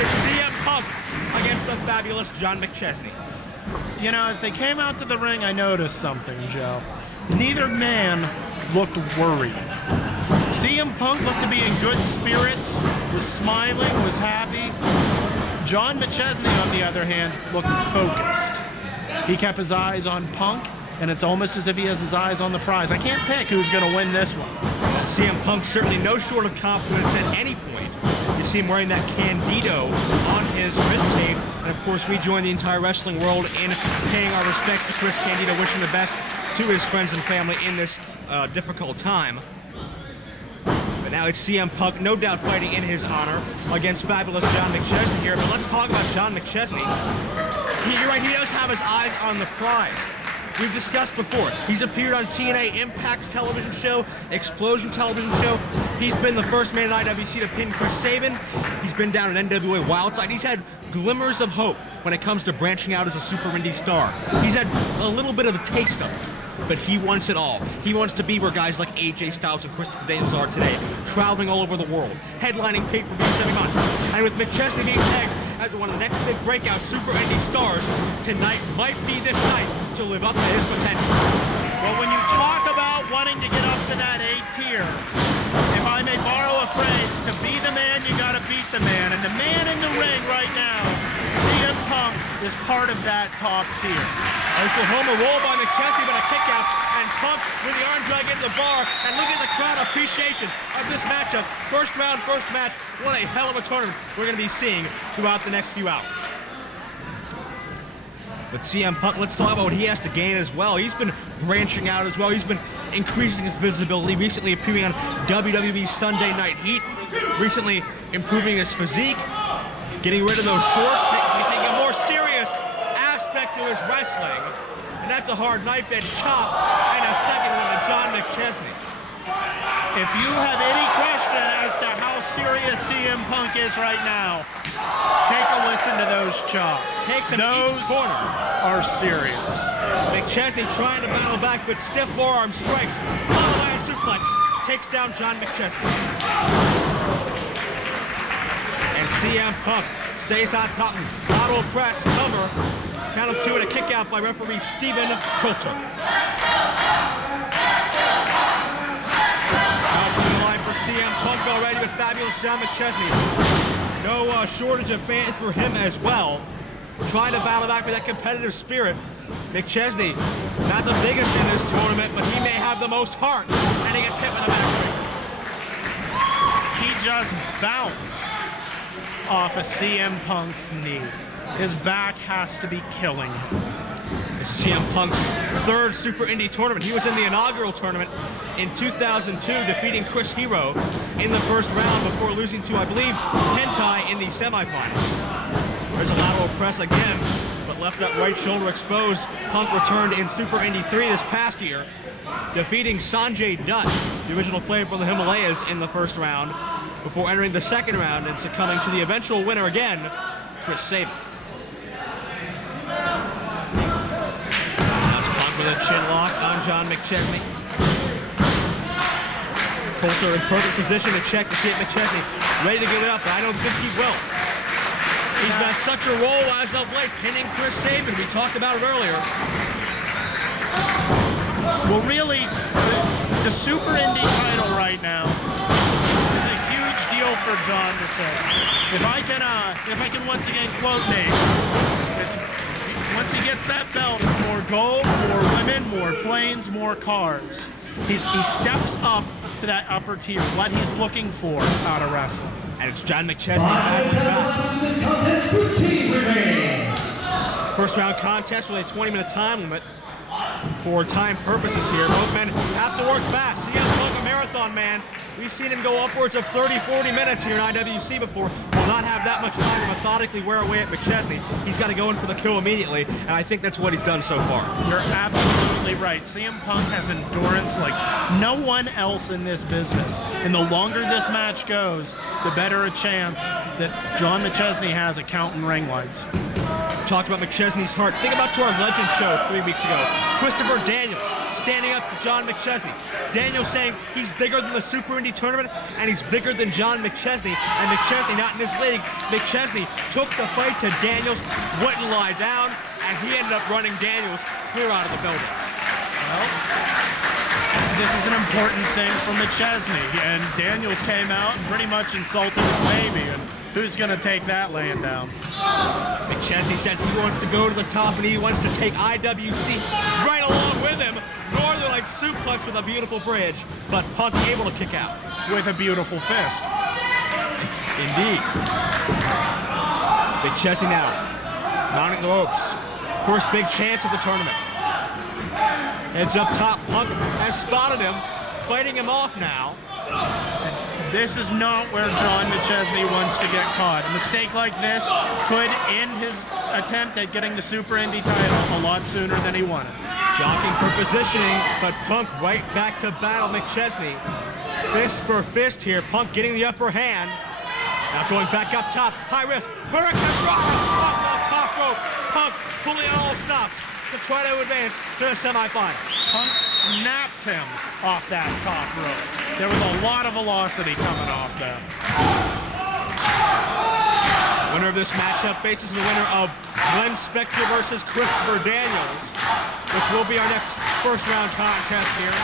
for CM Punk against the fabulous John McChesney. You know, as they came out to the ring, I noticed something, Joe. Neither man looked worried. CM Punk looked to be in good spirits, was smiling, was happy. John McChesney, on the other hand, looked focused. He kept his eyes on Punk, and it's almost as if he has his eyes on the prize. I can't pick who's going to win this one. Well, CM Punk certainly no short of confidence at any point. You see him wearing that Candido on his wrist tape. And of course, we join the entire wrestling world in paying our respects to Chris Candido, wishing the best to his friends and family in this difficult time. But now it's CM Punk, no doubt fighting in his honor against fabulous John McChesney here. But let's talk about John McChesney. You're right, he does have his eyes on the prize. We've discussed before. He's appeared on TNA Impact's television show, Explosion television show. He's been the first man in IWC to pin Chris Sabin. He's been down in NWA Wildside. He's had glimmers of hope when it comes to branching out as a super indie star. He's had a little bit of a taste of it, but he wants it all. He wants to be where guys like AJ Styles and Christopher Daniels are today, traveling all over the world, headlining pay-per-views every month. And with McChesney being tagged as one of the next big breakout super indie stars, tonight might be this night to live up to his potential. Well, when you talk about wanting to get up to that A tier, if I may borrow a phrase, to be the man, you gotta beat the man. And the man in the ring right now, CM Punk, is part of that top tier. Oklahoma roll by McChesney, but a kick out, and Punk with the arm drag into the bar, and look at the crowd appreciation of this matchup. First round, first match. What a hell of a tournament we're going to be seeing throughout the next few hours. But CM Punk, let's talk about what he has to gain as well. He's been branching out as well. He's been increasing his visibility, recently appearing on WWE Sunday Night Heat, recently improving his physique, getting rid of those shorts, taking a more serious aspect to his wrestling. And that's a hard knife-edge chop, and a second one to John McChesney. If you have any question as to how serious CM Punk is right now, take a listen to those chops. Takes him those each corner. Are serious. McChesney trying to battle back, but stiff forearm strikes. Bottom iron suplex takes down John McChesney. And CM Punk stays on top. Bottle press, cover. Count of two and a kick out by referee Steven Quilter. CM Punk already with fabulous John McChesney. No shortage of fans for him as well. Trying to battle back with that competitive spirit. McChesney, not the biggest in this tournament, but he may have the most heart. And he gets hit with a back. He just bounced off of CM Punk's knee. His back has to be killing him. This is CM Punk's third Super Indie tournament. He was in the inaugural tournament in 2002, defeating Chris Hero in the first round before losing to, I believe, Hentai in the semifinals. There's a lateral press again, but left that right shoulder exposed. Punk returned in Super Indie 3 this past year, defeating Sanjay Dutt, the original player for the Himalayas, in the first round, before entering the second round and succumbing to the eventual winner again, Chris Sabin. With a chin lock on John McChesney. Coulter in perfect position to check to see if McChesney ready to get it up, but I don't think he will. He's got such a roll as of late, pinning Chris Sabin. We talked about it earlier. Well, really, the Super Indie title right now is a huge deal for John McChesney. If I can once again quote Nate, once he gets that belt, it's more gold, more women, more planes, more cars. He steps up to that upper tier, what he's looking for out of wrestling. And it's John McChesney. This contest 15 remains. First round contest with a 20-minute time limit for time purposes here. Both men have to work fast. CM Punk, a marathon man. We've seen him go upwards of 30-40 minutes here in IWC before. Will not have that much time to methodically wear away at McChesney. He's got to go in for the kill immediately, and I think that's what he's done so far. You're absolutely right. CM Punk has endurance like no one else in this business. And the longer this match goes, the better a chance that John McChesney has at counting ring lights. Talked about McChesney's heart. Think about to our Legend show 3 weeks ago. Christopher Daniels, standing up to John McChesney. Daniels saying he's bigger than the Super Indy tournament, and he's bigger than John McChesney. And McChesney not in his league. McChesney took the fight to Daniels, wouldn't lie down, and he ended up running Daniels clear out of the building. Well, this is an important thing for McChesney, and Daniels came out and pretty much insulted his baby, and who's going to take that laying down? McChesney says he wants to go to the top and he wants to take IWC right along with him. Northern Light suplex with a beautiful bridge, but Punk able to kick out. With a beautiful fist. Indeed. McChesney now mounting the ropes. First big chance of the tournament. Heads up top, Punk has spotted him, fighting him off now. This is not where John McChesney wants to get caught. A mistake like this could end his attempt at getting the Super Indy title a lot sooner than he wanted. Jockeying for positioning, but Punk right back to battle McChesney. Fist for fist here, Punk getting the upper hand. Now going back up top, high risk, Hurricane Rock off the top rope. Punk pulling on all stops to try to advance to the semifinals. Punk snapped him off that top rope. There was a lot of velocity coming off that. Winner of this matchup faces the winner of Glenn Spector versus Christopher Daniels, which will be our next first round contest here.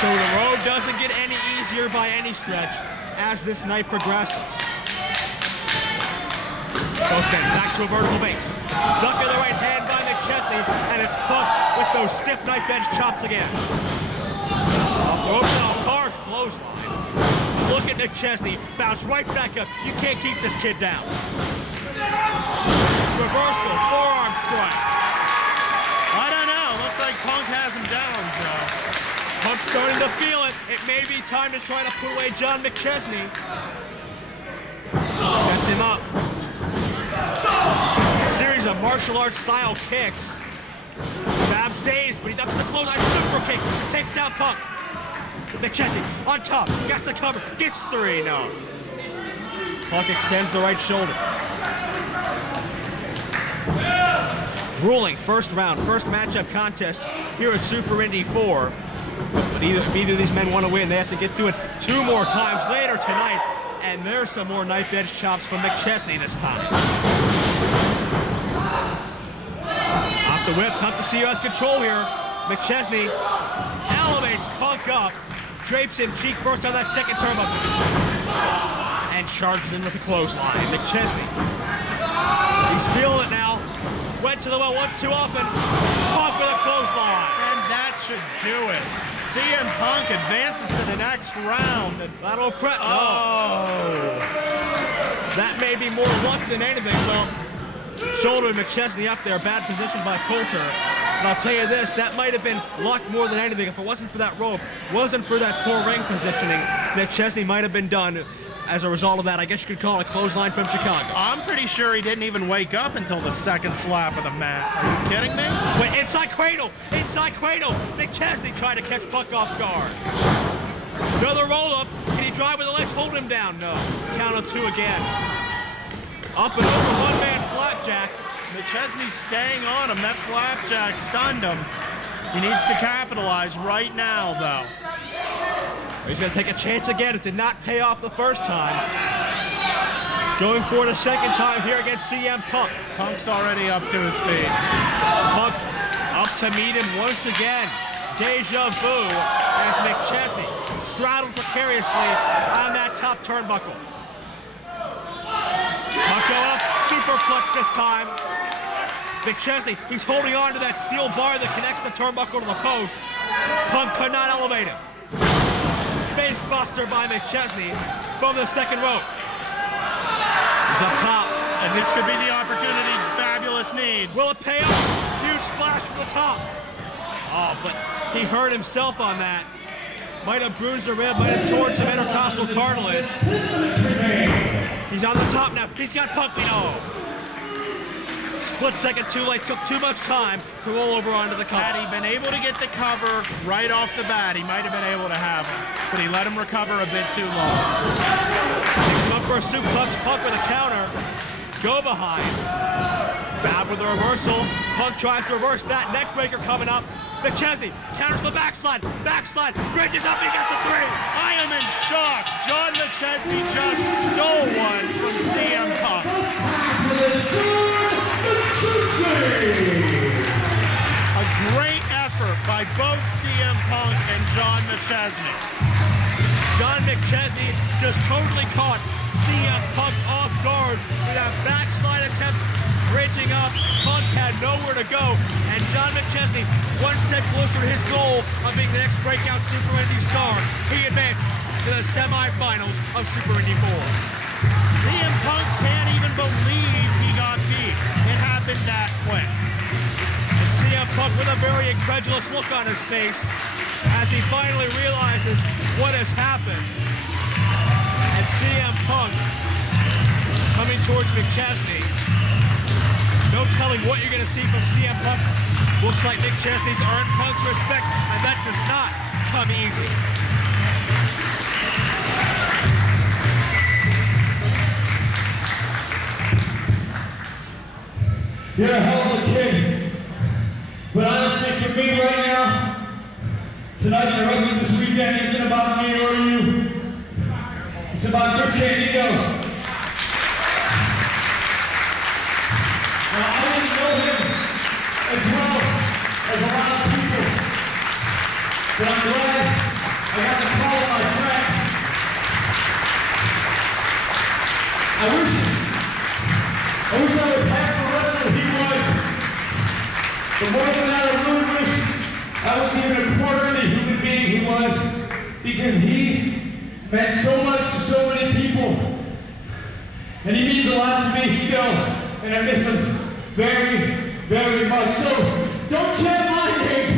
So the road doesn't get any easier by any stretch as this night progresses. Both men back to a vertical base. Duck of the right hand by McChesney, and it's Punk with those stiff knife edge chops again. Off a hard clothesline. Look at McChesney, bounce right back up. You can't keep this kid down. Reversal, forearm strike. I don't know, looks like Punk has him down, Joe. Punk's starting to feel it. It may be time to try to put away John McChesney. Sets him up. A series of martial arts style kicks. Babs dazed, but he ducks the clothesline super kick. Takes down Punk. McChesney on top, gets the cover, gets three, no. Punk extends the right shoulder. Grueling first round, first matchup contest here at Super Indy 4. But if either of these men want to win, they have to get through it two more times later tonight. And there's some more knife edge chops from McChesney this time. Off the whip, tough to see US control here. McChesney elevates Punk up, drapes him cheek first on that second turnbuckle, and charges in with a clothesline. McChesney, he's feeling it now. Went to the well once too often. Punk with a clothesline. And that should do it. CM Punk advances to the next round. That'll prep. Oh. That may be more luck than anything. Well, shoulder McChesney up there, bad position by Coulter. And I'll tell you this, that might have been luck more than anything. If it wasn't for that rope, wasn't for that poor ring positioning, McChesney might have been done. As a result of that, I guess you could call it a clothesline from Chicago. I'm pretty sure he didn't even wake up until the second slap of the mat. Are you kidding me? Wait, inside cradle! Inside cradle! McChesney trying to catch Punk off guard. Another roll-up. Can he drive with the legs? Hold him down. No. Count of two again. Up and over, one-man flapjack. McChesney staying on him. That flapjack stunned him. He needs to capitalize right now, though. He's going to take a chance again. It did not pay off the first time. Going for it a second time here against CM Punk. Punk's already up to his feet. Punk up to meet him once again. Deja vu as McChesney straddled precariously on that top turnbuckle. Punk going up, superplex this time. McChesney, he's holding on to that steel bar that connects the turnbuckle to the post. Punk could not elevate him. Face buster by McChesney from the second rope. He's up top. And this could be the opportunity Fabulous needs. Will it pay off? Huge splash from the top. Oh, but he hurt himself on that. Might have bruised a rib, might have torn some intercostal cartilage. He's on the top now. He's got Punk. No. Split second too late. Took too much time to roll over onto the cover. Had he been able to get the cover right off the bat, he might have been able to have him. But he let him recover a bit too long. Takes him up for a suplex. Punk with a counter. Go behind. Bad with the reversal. Punk tries to reverse that. Neck breaker coming up. McChesney counters the backslide, bridges up, he gets the 3. I am in shock. John McChesney just stole one from CM Punk. A great effort by both CM Punk and John McChesney. John McChesney just totally caught CM Punk off guard with that backslide attempt, bridging up. Punk had nowhere to go, and John McChesney, one step closer to his goal of being the next breakout Super Indy star. He advances to the semifinals of Super Indy 4. CM Punk can't even believe he got beat. It happened that quick. And CM Punk with a very incredulous look on his face as he finally realizes what has happened. And CM Punk coming towards McChesney. No telling what you're going to see from CM Punk. Looks like McChesney's earned Punk's respect, and that does not come easy. You're a hell of a kid. But honestly, for me right now, tonight and the rest of this weekend isn't about me or you. It's about Chris Candido. Now, I didn't know him as well as a lot of people, but I'm glad I got to call him my friend. I wish I was half the wrestler he was. But more than that, I really wish I was even a quarter of the human being he was, because he meant so much to so many people. And he means a lot to me still, and I miss him very, very much. So don't chant my name,